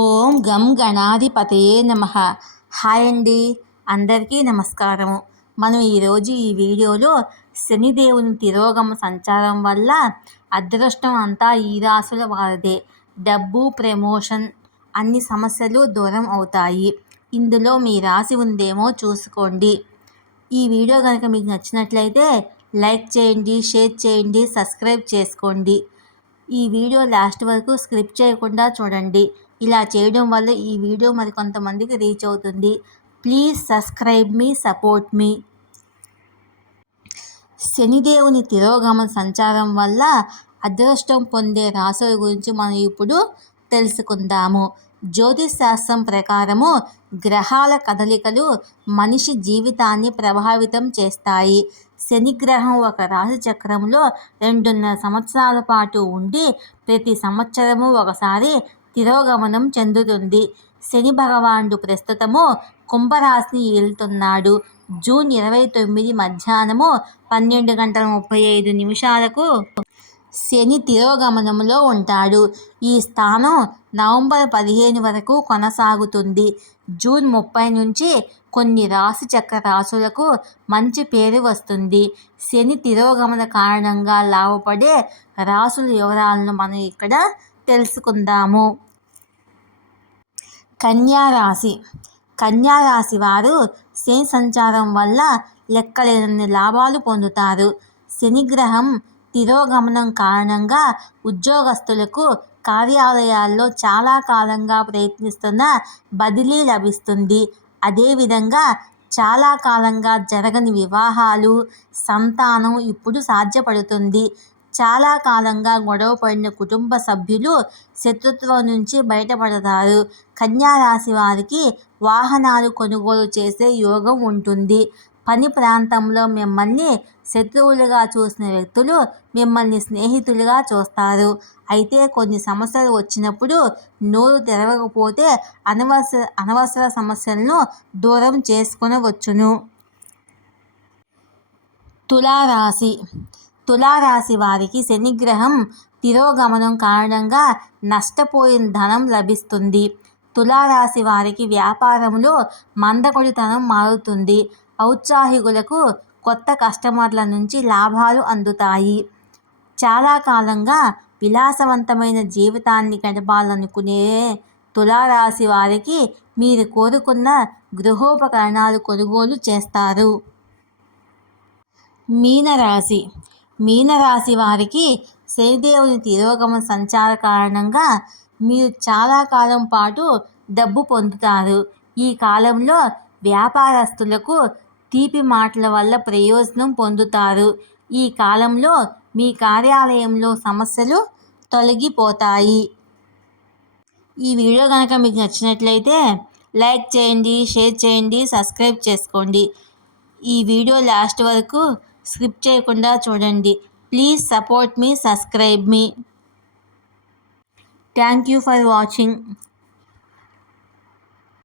ఓం గం గణాధిపతయే నమ. హాయ్ అండి. అందరికీ నమస్కారము. మనం ఈరోజు ఈ వీడియోలో శనిదేవుని తిరోగమ సంచారం వల్ల అదృష్టం అంతా ఈ రాసుల వారిదే. డబ్బు ప్రమోషన్ అన్ని సమస్యలు దూరం అవుతాయి. ఇందులో మీ రాసి ఉందేమో చూసుకోండి. ఈ వీడియో కనుక మీకు నచ్చినట్లయితే లైక్ చేయండి షేర్ చేయండి సబ్స్క్రైబ్ చేసుకోండి. ఈ వీడియో లాస్ట్ వరకు స్క్రిప్ట్ చేయకుండా చూడండి. ఇలా చేయడం వల్ల ఈ వీడియో మరి కొంతమందికి రీచ్ అవుతుంది. ప్లీజ్ సబ్స్క్రైబ్ మీ సపోర్ట్ మీ. శనిదేవుని తిరోగమన సంచారం వల్ల అదృష్టం పొందే రాసుల గురించి మనం ఇప్పుడు తెలుసుకుందాము. జ్యోతిష్ శాస్త్రం ప్రకారము గ్రహాల కదలికలు మనిషి జీవితాన్ని ప్రభావితం చేస్తాయి. శనిగ్రహం ఒక రాశి చక్రంలో రెండున్నర సంవత్సరాల పాటు ఉండి ప్రతి సంవత్సరము ఒకసారి తిరోగమనం చెందుతుంది. శని భగవానుడు ప్రస్తుతము కుంభరాశిని ఏలుతున్నాడు జూన్ ఇరవై తొమ్మిది మధ్యాహ్నము పన్నెండు గంటల ముప్పై ఐదు నిమిషాలకు శని తిరోగమనంలో ఉంటాడు. ఈ స్థానం నవంబర్ పదిహేను వరకు కొనసాగుతుంది. జూన్ ముప్పై నుంచి కొన్ని రాశి చక్ర రాశులకు మంచి పేరు వస్తుంది. శని తిరోగమన కారణంగా లాభపడే రాసుల వివరాలను మనం ఇక్కడ తెలుసుకుందాము. కన్యారాశి. కన్యారాశి వారు శని సంచారం వల్ల లెక్కలేనన్ని లాభాలు పొందుతారు. శనిగ్రహం తిరోగమనం కారణంగా ఉద్యోగస్తులకు కార్యాలయాల్లో చాలా కాలంగా ప్రయత్నిస్తున్న బదిలీ లభిస్తుంది. అదేవిధంగా చాలా కాలంగా జరగని వివాహాలు సంతానం ఇప్పుడు సాధ్యపడుతుంది. చాలా కాలంగా గొడవ పడిన కుటుంబ సభ్యులు శత్రుత్వం నుంచి బయటపడతారు. కన్యారాశి వారికి వాహనాలు కొనుగోలు చేసే యోగం ఉంటుంది. పని ప్రాంతంలో మిమ్మల్ని శత్రువులుగా చూసిన వ్యక్తులు మిమ్మల్ని స్నేహితులుగా చూస్తారు. అయితే కొన్ని సమస్యలు వచ్చినప్పుడు నోరు తెరవకపోతే అనవసర అనవసర సమస్యలను దూరం చేసుకునవచ్చును. తులారాశి తులారాశి వారికి శనిగ్రహం తిరోగమనం కారణంగా నష్టపోయిన ధనం లభిస్తుంది. తులారాశి వారికి వ్యాపారంలో మందకొడితనం మారుతుంది. ఔత్సాహికులకు కొత్త కస్టమర్ల నుంచి లాభాలు అందుతాయి. చాలా కాలంగా విలాసవంతమైన జీవితాన్ని గడపాలనుకునే తులారాశి వారికి మీరు కోరుకున్న గృహోపకరణాలు కొనుగోలు చేస్తారు. మీనరాశి మీనరాశి వారికి శనిదేవుని తిరోగమన సంచార కారణంగా మీరు చాలా కాలం పాటు డబ్బు పొందుతారు. ఈ కాలంలో వ్యాపారస్తులకు తీపి మాటల వల్ల ప్రయోజనం పొందుతారు. ఈ కాలంలో మీ కార్యాలయంలో సమస్యలు తొలగిపోతాయి. ఈ వీడియో కనుక మీకు నచ్చినట్లయితే లైక్ చేయండి షేర్ చేయండి సబ్స్క్రైబ్ చేసుకోండి. ఈ వీడియో లాస్ట్ వరకు స్కిప్ చేయకుండా చూడండి. ప్లీజ్ సపోర్ట్ మీ subscribe me. Thank you for watching.